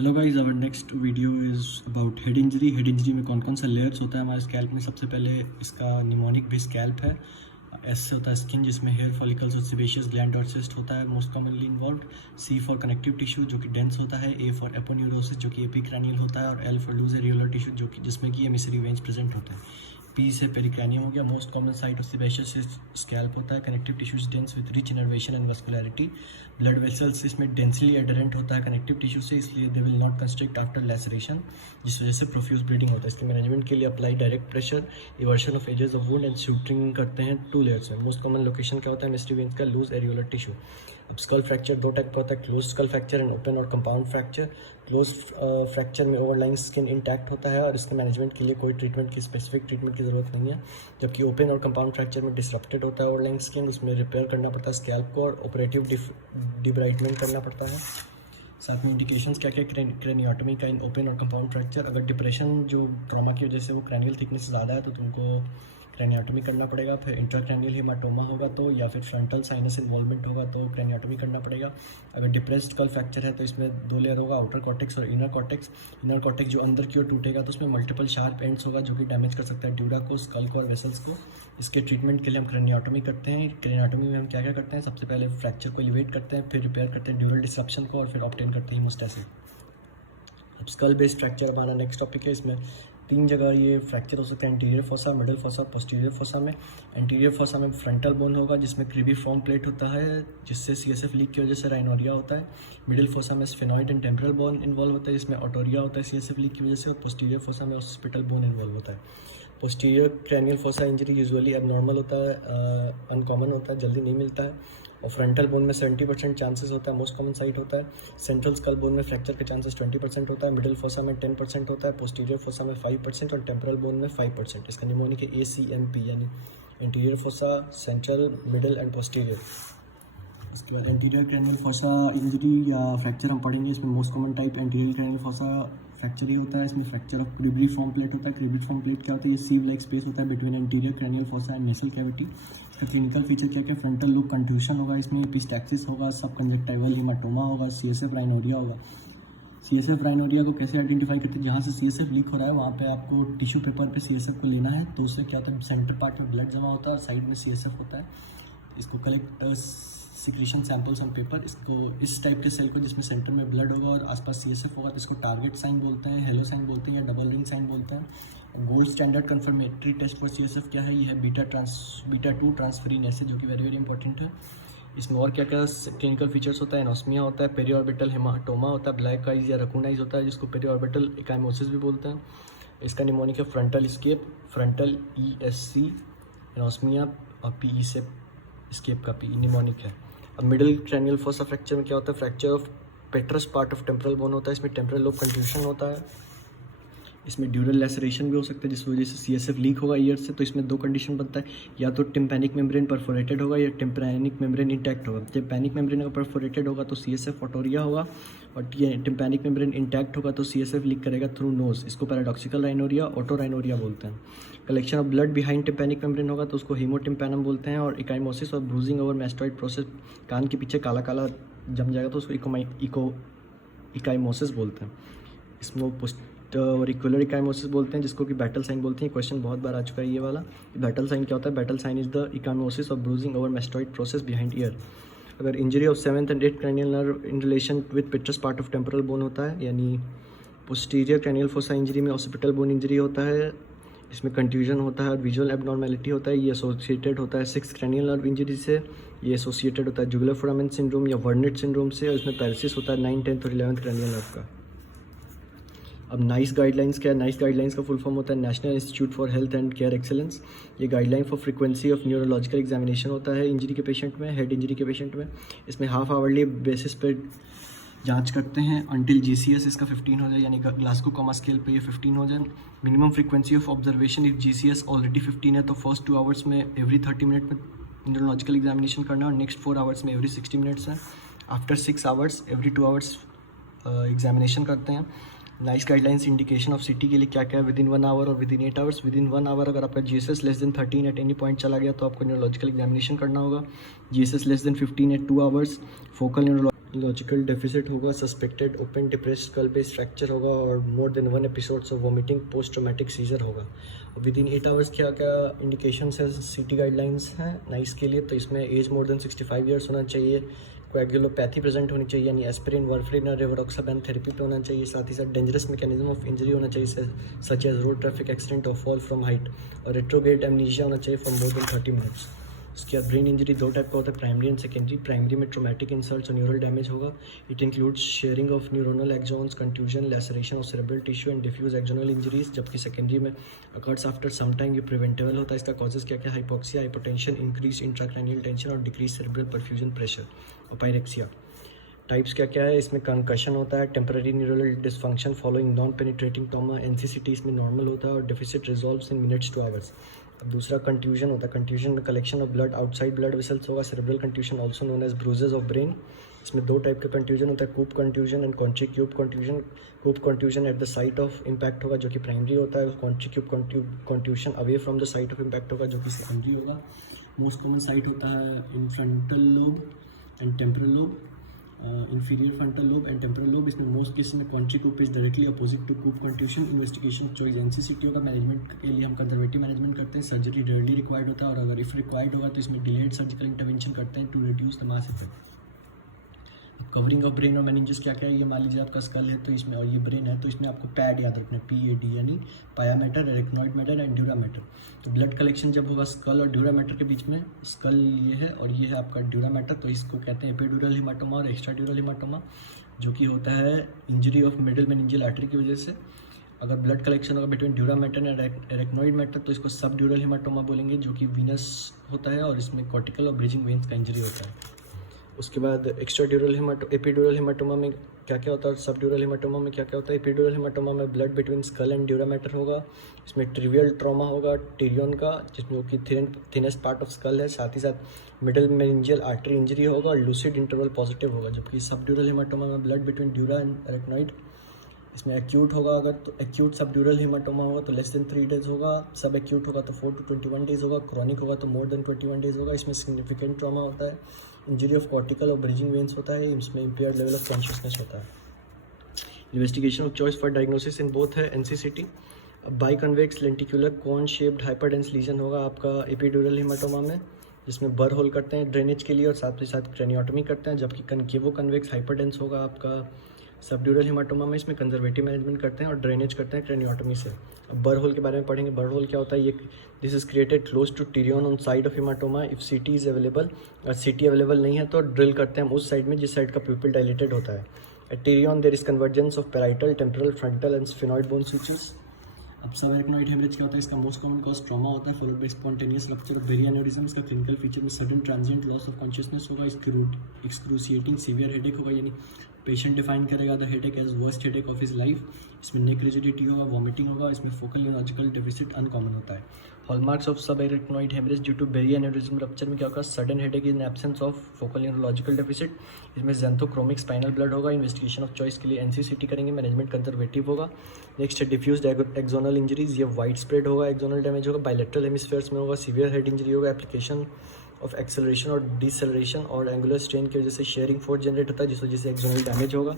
Hello guys, our next video is about head injury. Head injury में कौन कौन सा लेयर्स होता है हमारे स्कैल्प में। सबसे पहले इसका निमोनिक बेस स्कैल्प है। एस से होता है स्किन, जिसमें हेयर फॉलिकल्स और सेबेशियस ग्लैंड और सिस्ट होता है most commonly involved. C for connective tissue जो कि डेंस होता है। ए फॉर एपोन्यूरोसिस जो कि एपिक्रैनियल होता है। और L for loose areolar tissue जो कि जिसमें कि एमिसरी वेन्स प्रेजेंट होते हैं। पी से पेरिक्रैनियम हो गया। Most common site of sebaceous scalp होता है। Connective tissues dense with rich innervation and vascularity. Blood vessels इसमें डेंसली एडरेंट होता है कनेक्टिव टिश्यू से, इसलिए they will not constrict after laceration, जिस वजह से प्रोफ्यूज ब्लीडिंग होता है। इसके मैनेजमेंट के लिए apply direct pressure, eversion of edges of wound and suturing करते हैं 2 लेयर्स में। मोस्ट कॉमन लोकेशन क्या होता है मिस्ट्री वेन्स का, लूज एरियोलर टिश्यू। अब स्कल फ्रैक्चर 2 टाइप का होता है, close skull fracture and open और कंपाउंड फ्रैक्चर। क्लोज फ्रैक्चर में ओवरलाइंग स्किन इंटैक्ट होता है और इसके मैनेजमेंट के लिए कोई ट्रीटमेंट की स्पेसिफिक ट्रीटमेंट की ज़रूरत नहीं है। जबकि ओपन और कंपाउंड फ्रैक्चर में डिसरप्टेड होता है ओवरलाइंग स्किन, उसमें रिपेयर करना पड़ता है स्कैल्प को और ऑपरेटिव डिब्राइटमेंट करना पड़ता है। साथ में इंडिकेशंस क्या क्या, क्रेनियोटमी का इन ओपन और कंपाउंड फ्रैक्चर। अगर डिप्रेशन जो ट्रॉमा की वजह से वो क्रैनियल थिकनेस ज़्यादा है तो तुमको क्रेनियोटमी करना पड़ेगा। फिर इंट्राक्रैनियल हेमाटोमा होगा तो, या फिर फ्रंटल साइनस इन्वॉल्वमेंट होगा तो क्रेनियोटमी करना पड़ेगा। अगर डिप्रेस्ड स्कल फ्रैक्चर है तो इसमें 2 लेयर होगा, आउटर कॉर्टेक्स और इनर कॉर्टेक्स। इनर कॉर्टेक्स जो अंदर की ओर टूटेगा तो उसमें मल्टीपल शार्प एंड्स होगा जो कि डैमेज कर सकता है ड्यूरा को, स्कल को और वेसल्स को। इसके ट्रीटमेंट के लिए हम क्रेनियोटमी करते हैं। क्रेनियोटमी में हम क्या क्या करते हैं, सबसे पहले फ्रैक्चर को एलिवेट करते हैं, फिर रिपेयर करते हैं ड्यूरल डिसरप्शन को, और फिर ऑब्टेन करते हैं हीमोस्टैसिस। अब स्कल बेस्ड फ्रैक्चर हमारा नेक्स्ट टॉपिक है। इसमें 3 जगह ये फ्रैक्चर हो सकते हैं, एंटीरियर फोसा, मिडिल फोसा और पोस्टीरियर फोसा में। एंटीरियर फोसा में फ्रंटल बोन होगा जिसमें क्रिबिफॉर्म प्लेट होता है जिससे सीएसएफ लीक की वजह से राइनोरिया होता है। मिडिल फोसा में sphenoid and temporal bone involve होता है जिसमें ऑटोरिया होता है सीएसएफ लीक की वजह से। और पोस्टीरियर फोसा में ऑसिपिटल बोन इन्वॉल्व होता है। Posterior cranial fossa injury usually abnormal होता है, अनकॉमन होता है, जल्दी नहीं मिलता है। और फ्रंटल बोन में 70% चांसेस होता है, मोस्ट कॉमन साइट होता है। सेंट्रल स्कल बोन में फ्रैक्चर के चांसेस 20% होता है। मिडिल फोसा में 10% होता है, पोस्टीरियर फोसा में 5% और टेम्परल बोन में 5%। इसका निमोनिक है ACMP, यानी anterior fossa, central, middle and posterior. इसके बाद एंटीरियर क्रैनियल फोसा इंजरी या फ्रैक्चर हम पढ़ेंगे। इसमें most common type anterior cranial fossa fracture ही होता है। इसमें फ्रैक्चर ऑफ क्रिबिफॉर्म प्लेट होता है। क्रिबिफॉर्म प्लेट क्या होता है, ये सीव लाइक स्पेस होता है between anterior cranial fossa and nasal cavity. इसका क्लिनिकल फीचर क्या क्या, फ्रंटल लूप कंट्यूशन होगा, इसमें एपिस्टैक्सिस होगा, सब कंजक्टाइवल हेमाटोमा होगा, सीएसएफ राइनोरिया होगा। सीएसएफ राइनोरिया को कैसे आइडेंटिफाई करते हैं, जहाँ से सीएसएफ लीक हो रहा है वहाँ पे आपको टिश्यू पेपर पे सीएसएफ को लेना है। तो उससे क्या होता है, सेंटर पार्ट में ब्लड जमा होता है और साइड में सीएसएफ होता है। इसको collect secretion samples on paper. इसको इस टाइप के सेल को जिसमें सेंटर में ब्लड होगा और आसपास सीएसएफ होगा तो इसको टारगेट साइन बोलते हैं, हेलो साइन बोलते हैं या डबल रिंग साइन बोलते हैं। Gold standard confirmatory test for CSF क्या है, ये है बीटा 2 ट्रांसफेरिन एसिड जो कि वेरी वेरी इंपॉर्टेंट है। इसमें और क्या क्या क्लिनिकल फीचर्स होता है, एनोस्मिया होता है, पेरीऑर्बिटल हेमाटोमा होता है, ब्लैक आइज या रकून आइज होता है जिसको पेरीऑर्बिटल एकाइमोसिस भी बोलते हैं। इसका निमोनिक है frontal escape, frontal ESC, anosmia और PE से स्केप का PE निमोनिक है। अब मिडिल क्रैनियल फोसा फ्रैक्चर में क्या होता है, fracture of पेट्रस part of temporal bone होता है। इसमें टेम्परल लोब कंट्यूशन होता है। इसमें ड्यूरल लैसरेशन भी हो सकता है जिस वजह से सीएसएफ लीक होगा ईयर से। तो इसमें 2 कंडीशन बनता है, या तो टिम्पैनिक मेम्ब्रेन परफोरेटेड होगा या टिम्पैनिक मेम्ब्रेन इंटैक्ट होगा। टिम्पैनिक मेम्ब्रेन अगर परफोरेटेड होगा तो सीएसएफ ऑटोरिया होगा, और टिम्पैनिक मेम्ब्रेन इंटैक्ट होगा तो सीएसएफ लीक करेगा थ्रू नोज। इसको पैराडॉक्सिकल राइनोरिया, ऑटो राइनोरिया बोलते हैं। Collection of blood behind tympanic membrane होगा तो उसको हीमोटिम्पैनम बोलते हैं। और इकाइमोसिस और ब्रूजिंग ओवर मैस्टॉइड प्रोसेस, कान के पीछे काला काला जम जाएगा तो उसको इकाइमोसिस बोलते हैं। इसमें ऑरिकुलर इकाइमोसिस बोलते हैं जिसको कि बैटल साइन बोलते हैं। क्वेश्चन बहुत बार आ चुका है ये वाला। बैटल साइन क्या होता है, Battle sign is the ecchymosis of bruising over mastoid process behind ear. अगर injury of 7th and 8th cranial nerve in relation with petrous part of temporal bone होता है, यानी पोस्टीरियर क्रैनियल फोसा इंजरी में occipital bone injury होता है, इसमें contusion होता है और विजुअल एबनॉर्मेलिटी होता है। ये एसोसिएटेड होता है 6th क्रैनियल नर्व इंजरी से। ये एसोसिएटेड होता है जुगुलर फोरामेन सिंड्रोम या वर्निट सिंड्रोम से। और इसमें पैरालिसिस होता है 9th, 10th और 11th क्रैनियल नर्व का। अब नाइस गाइडलाइंस क्या है, नाइस गाइडलाइंस का फुल फॉर्म होता है national institute for health and care excellence. ये guideline for frequency of neurological examination होता है इंजरी के पेशेंट में, हेड इंजरी के पेशेंट में। इसमें हाफ आवरली बेसिस पे जांच करते हैं अंटिल GCS इसका 15 हो जाए, यानी ग्लासगो कॉमा स्केल पे ये 15 हो जाए। Minimum frequency of observation if GCS already 15 है तो फर्स्ट 2 आवर्स में एवरी 30 मिनट में न्यूरोलॉजिकल एग्जामिनेशन करना, और नेक्स्ट 4 आवर्स में एवरी 60 मिनट्स है। After 6 hours every 2 hours examination करते हैं। Nice guidelines indication of CT के लिए क्या क्या है, विदिन 1 आवर और विदिन 8 आवर्स। विदिन 1 आवर अगर आपका GSS less then 13 at any point चला गया तो आपको न्यूरोलॉजिकल एग्जामिनेशन करना होगा। GSS less than 15 at 2 hours focal logical deficit होगा, suspected open depressed skull base fracture होगा और more than 1 episodes of vomiting post traumatic seizure होगा। विद इन 8 आवर्स क्या क्या इंडिकेशंस है, सीटी गाइडलाइंस हैं नाइस के लिए। तो इसमें एज मोर देन 65 ईयर्स होना चाहिए, कोएगुलोपैथी प्रेजेंट होनी चाहिए यानी एस्पिरिन वारफरिन और रिवारोक्साबेन थेरेपी पे होना चाहिए। साथ ही साथ डेंजरस मैकेनिज्म ऑफ इंजरी होना चाहिए such as road traffic accident और फॉल फ्रॉम हाइट, और रेट्रोग्रेड एमनीशिया होना चाहिए फॉर मोर देन 30 मिनट्स। उसके बाद ब्रेन इंजरी 2 टाइप का होता है, प्राइमरी एंड सेकेंडरी। प्राइमरी में ट्रोमेटिक इंसल्ट्स और न्यूरल डैमेज होगा। It includes shearing of neuronal axons, contusion, laceration of cerebral tissue and diffuse axonal injuries. जबकि सेकेंडरी में अकर्स आफ्टर सम टाइम, ये प्रिवेंटेबल होता है। इसका कॉजेज क्या क्या, hypoxia, hypotension, increase intracranial tension और डिक्रीज सेरेब्रल परफ्यूजन प्रेशर और पायरेक्सिया। टाइप्स क्या क्या है, इसमें कंकशन होता है, temporary neural dysfunction following non penetrating trauma, NCCT इसमें नॉर्मल होता है और deficit resolves in minutes to hours. अब दूसरा कंट्यूजन होता है, कंट्यूजन में collection of blood outside blood vessels होगा। Cerebral contusion also known as bruises of brain. इसमें 2 टाइप का कंट्यूजन होता है, coup contusion and contrecoup contusion. Coup contusion at the site of impact होगा जो कि प्राइमरी होता है, contrecoup contusion away from the site of impact होगा जो कि सेकेंडरी होगा। मोस्ट कॉमन साइट होता है in frontal lobe and temporal lobe, inferior frontal lobe and temporal lobe। इसमें मोस्ट केसेस में contrecoup is directly opposite to coup contusion. Investigation choice NCCT होगा। Management के लिए हम कंजर्वेटिव मैनेजमेंट करते हैं, सर्जरी रेयरली रिक्वायर्ड होता है और अगर इफ रिक्वायर्ड होगा तो इसमें डिलेड सर्जिकल इंटरवेंशन करते हैं to reduce the mass effect. Covering of brain और मैनिंजेस क्या क्या है, ये मान लीजिए आपका स्कल है तो इसमें, और ये ब्रेन है तो इसमें आपको पैड याद रखना है, PAD यानी पाया matter, arachnoid matter and dura matter. तो ब्लड कलेक्शन जब होगा स्कल और ड्यूरा मैटर के बीच में, स्कल ये है और ये है आपका ड्यूरा मैटर, तो इसको कहते हैं एपिड्यूरल हेमाटोमा और एक्स्ट्रा ड्यूरल हेमाटोमा, जो कि होता है injury of middle meningeal artery की वजह से। अगर ब्लड कलेक्शन होगा between dura mater and arachnoid matter तो इसको सब ड्यूरल हेमाटोमा बोलेंगे, जो कि वीनस होता है और इसमें कॉर्टिकल और ब्रिजिंग वेन्स का इंजरी होता है। उसके बाद एक्स्ट्रा ड्यूरल एपिड्यूरल हेमाटोमा में क्या क्या होता है, सब ड्यूरल हेमाटोमा में क्या क्या होता है। एपिड्यूरल हेमाटोमा में blood between skull and dura mater होगा। इसमें ट्रिवियल ट्रॉमा होगा टिरियन का, जिसमें कि थिनेस्ट पार्ट ऑफ स्कल है। साथ ही साथ मिडिल मेनिंजियल आर्टरी इंजरी होगा और लूसिड इंटरवल पॉजिटिव होगा। जबकि सब ड्यूरल हेमाटोमा में blood between dura and arachnoid, इसमें एक्यूट होगा अगर तो एक्यूट सब ड्यूरल हेमाटोमा होगा तो लेस देन 3 डेज होगा, सब एक्यूट होगा तो 4 to 21 डेज होगा, क्रॉनिक होगा तो मोर देन 21 डेज होगा। इसमें सिग्निफिकेंट ट्रॉमा होता है, इंजरी ऑफ कॉर्टिकल और ब्रिजिंग वेन्स होता है, इसमें इम्पेयर्ड लेवल ऑफ कॉन्शियसनेस होता है। Investigation of choice for diagnosis in both है एनसीसीटी। बाइकन्वेक्स लेंटिकुलर कोन शेप्ड हाइपरडेंस लीजन होगा आपका एपिड्यूरल हेमाटोमा में, जिसमें बर होल करते हैं ड्रेनेज के लिए और साथ ही साथ क्रेनियोटमी करते हैं। जबकि कनकेवो कन्वेक्स हाइपरडेंस होगा आपका सबड्यूरल हेमाटोमा में, इसमें कंजर्वेटिव मैनेजमेंट करते हैं और ड्रेनेज करते हैं क्रेनियोटमी से। अब बर होल के बारे में पढ़ेंगे। बर होल क्या होता है, ये this is created close to pterion on side of haematoma if CT is available. अगर सीटी अवेलेबल नहीं है तो ड्रिल करते हैं हम उस साइड में जिस साइड का प्यूपिल डायलेटेड होता है। At pterion there is convergence of parietal, temporal, frontal and sphenoid bone switches. अब सब एरेक्नॉइड हेमरेज क्या होता है, इसका मोस्ट कॉमन कॉज ट्रॉमा होता है followed by spontaneous rupture of berry aneurysm. इसका क्लिनिकल फीचर में sudden transient loss of consciousness होगा, एक्सक्रूसिएटिंग सीवियर हेडेक होगा, यानी पेशेंट डिफाइन करेगा the headache as worst headache of his life. इसमें neck rigidity होगा, वॉमिटिंग होगा, इसमें फोकल न्यूरोलॉजिकल डेफिसिट अनकॉमन होता है। Hallmarks of subarachnoid haemorrhage due to berry aneurysm rupture में क्या होगा, sudden headache in absence of focal neurological deficit. इसमें ज़ेंथोक्रोमिक स्पाइनल ब्लड होगा। इन्वेस्टिगेशन ऑफ चॉइस के लिए एनसीसीटी करेंगे, मैनेजमेंट कंजर्वेटिव होगा। नेक्स्ट है डिफ्यूज्ड एक्सोनल इंजरीज, ये वाइड स्प्रेड होगा, एक्सोनल डैमेज होगा, बायलैटरल हेमिस्फीयर्स में होगा, सीवियर हेड इंजरी होगा, एप्लीकेशन ऑफ एक्सेलरेशन और डिसेलरेशन और एंगुलर स्ट्रेन की वजह से शेयरिंग फोर्स जनरेट होता है जिस वजह से एक्सोनल डैमेज होगा।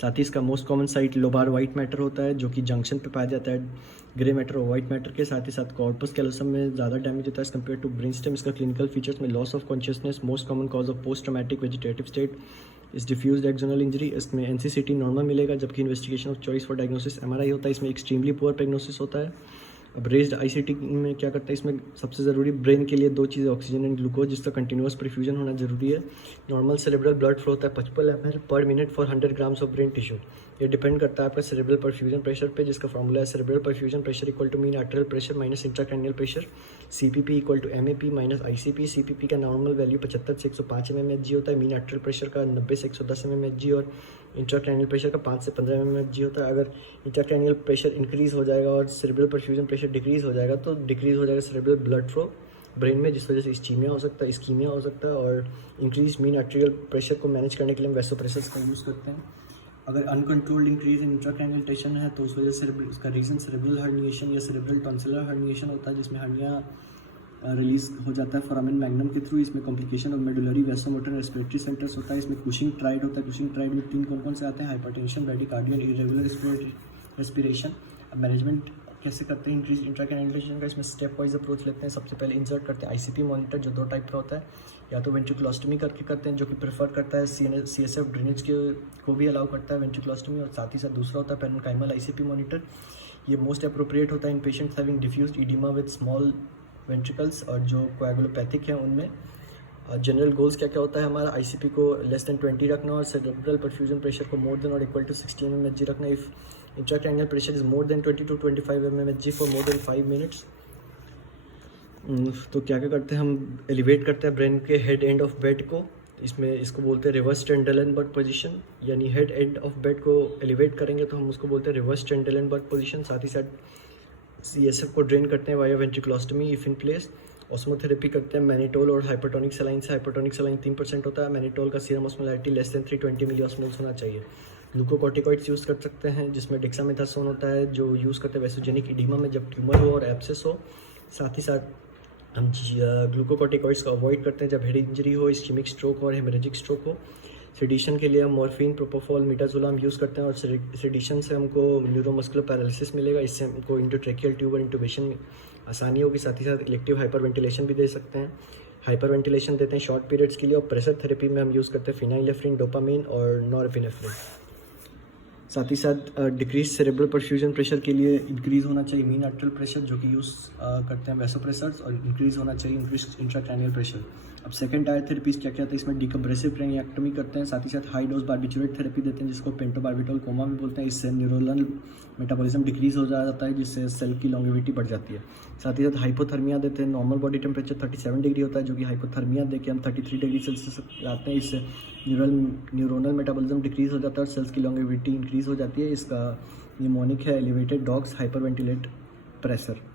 साथ ही इसका most common site lobar white matter होता है, जो कि जंक्शन पे पाया जाता है ग्रे मैटर और वाइट मैटर के। साथ ही साथ कॉर्पस कैलोसम में ज़्यादा डैमेज होता है as compare to brain stem. इसका क्लिनिकल फीचर्स में loss of consciousness, most common cause of post traumatic vegetative state is diffused axonal injury. इसमें एनसीसीटी नॉर्मल मिलेगा, जबकि investigation of choice for diagnosis MRI होता है, इसमें एक्सट्रीमली पुअर प्रेगनोसिस होता है। अब रेज्ड ICT में क्या करता है, इसमें सबसे ज़रूरी ब्रेन के लिए 2 चीज़ें, ऑक्सीजन एंड ग्लूकोज, जिसका कंटिन्यूअस परफ्यूजन होना जरूरी है। नॉर्मल सेरेब्रल ब्लड फ्लो होता है 55 ml पर minute for 100 grams of brain tissue. ये डिपेंड करता है आपका सेरेब्रल परफ्यूजन प्रेशर पे, जिसका फॉर्मूला है cerebral perfusion pressure equal to mean arterial pressure minus intracranial pressure, CPP equal to MAP minus ICP। CPP का नॉर्मल वैल्यू 75 से 105 mmHg होता है, मीन आर्टेरियल प्रेशर का 90 से 110 mmHg और इंट्राक्रैनियल प्रेशर का 5 से 15 mmHg होता है। अगर इंट्राक्रैनियल प्रेशर इंक्रीज़ हो जाएगा और सेरेब्रल परफ्यूजन प्रेशर डिक्रीज़ हो जाएगा तो डिक्रीज़ हो जाएगा सेरेब्रल ब्लड फ्लो ब्रेन में, जिस वजह से इस्कीमिया हो सकता है, इस्कीमिया हो सकता है। और इंक्रीज मीन आर्टेरियल प्रेशर को मैनेज करने के लिए हम वैसोप्रेसर्स का यूज़ करते हैं। अगर uncontrolled increase in intracranial tension है तो उस वजह से उसका रीज़न सेरेब्रल हर्निएशन या सेरेब्रल टॉन्सिलर हर्निएशन होता है, जिसमें हर्निया रिलीज हो जाता है फोरामेन मैग्नम के थ्रू। इसमें complication of medullary vasomotor respiratory centres होता है। इसमें कुशिंग ट्राइड होता है। कुशिंग ट्राइड में 3 कौन से आते हैं? Hypertension, bradycardia, irregular respiration. अब मैनेजमेंट कैसे करते हैं इंक्रीज इंट्राक्रैनियल का? इसमें स्टेप वाइज अप्रोच लेते हैं। सबसे पहले इंसर्ट करते हैं आईसीपी मॉनिटर, जो 2 टाइप का होता है, या तो वेंट्रिकुलोस्टमी करके करते हैं, जो कि प्रेफर करता है CSF ड्रेनेज के को भी अलाउ करता है वेंट्रिकुलोस्टमी, और साथ ही साथ दूसरा होता है पेरेन्काइमल आईसीपी मॉनिटर। ये मोस्ट अप्रोप्रिएट होता है in patients having diffused oedema with small ventricles, और जो कोएगुलोपैथिक हैं उनमें। जनरल गोल्स क्या क्या होता है हमारा? आईसीपी को लेस देन 20 रखना, और सेरेब्रल परफ्यूजन प्रेशर को मोर देन और इक्वल टू 16 mmHg रखना। If intracranial pressure is more than 20 to 25 mmHg for more than 5 minutes. तो क्या क्या करते हैं हम? एलिवेट करते हैं ब्रेन के हेड एंड ऑफ बेड को। इसमें इसको बोलते हैं रिवर्स ट्रेंडलेनबर्ग पोजीशन, यानी हेड एंड ऑफ बेड को एलिवेट करेंगे तो हम उसको बोलते हैं रिवर्स ट्रेंडलेनबर्ग पोजीशन। साथ ही साथ CSF को ड्रेन करते हैं वाया वेंट्रिकुलोस्टमी इफ इन प्लेस। ऑस्मोथेरेपी करते हैं मैनिटोल और हाइपरटोनिक सलाइन से। हाइपरटोनिक सलाइन 3% होता है। मैनिटोल का सीरम ऑस्मोलैरिटी लेस देन 320 मिलीऑस्मोल्स होना चाहिए। ग्लूकोकॉर्टिकॉइड्स यूज़ कर सकते हैं, जिसमें डेक्सामेथासोन होता है, जो यूज़ करते हैं वैसोजेनिक इडीमा में जब ट्यूमर हो और एब्सेस हो। साथ ही साथ हम ग्लूकोकॉर्टिकॉइड्स को अवॉइड करते हैं जब हेड इंजरी हो, इस्केमिक स्ट्रोक हो और हेमरेजिक स्ट्रोक हो। सेडिशन के लिए हम मॉर्फिन, प्रोपोफॉल, मिडाजोलाम यूज़ करते हैं, और सेडिशन से हमको न्यूरोमस्कुलर पैरालिसिस मिलेगा। इससे हमको इंट्रोट्रेकियल ट्यूब और इंटुबेशन में आसानी होगी। साथ ही साथ इलेक्टिव हाइपर वेंटिलेशन भी दे सकते हैं। हाइपर वेंटिलेशन देते हैं शॉर्ट पीरियड्स के लिए, और प्रेशर थेरेपी में हम यूज़ करते हैं फिनाइलेफ्रिन, डोपामिन और नॉरएपिनेफ्रिन। साथ ही साथ डिक्रीज सेरेब्रल परफ्यूजन प्रेशर के लिए इंक्रीज़ होना चाहिए मीन आर्टरियल प्रेशर, जो कि यूज़ करते हैं वैसोप्रेसर्स, और इंक्रीज़ होना चाहिए इंक्रीज इंट्राक्रैनियल प्रेशर। अब सेकंड टायर थेरेपीज क्या क्या होता है? इसमें डिकम्प्रेसिव क्रेनिएक्टोमी करते हैं। साथ ही साथ हाई डोज बार्बिचुरेट थेरेपी देते हैं, जिसको पेंटोबार्बिटोल कोमा भी बोलते हैं। इससे न्यूरोनल मेटाबॉलिज्म डिक्रीज हो जाता है, जिससे सेल की लॉन्गेविटी बढ़ जाती है। साथ ही साथ हाइपोथर्मिया देते हैं। नॉर्मल बॉडी टेम्परेचर 37 डिग्री होता है, जो कि हाइपोथर्मिया देके हम 33 डिग्री सेल्सियस लाते हैं। इससे न्यूरोनल मेटाबॉलिज्म डिक्रीज हो जाता है और सेल्स की लॉन्गेविटी इंक्रीज हो जाती है। इसका निमोनिक है elevated dogs hyper ventilate pressure.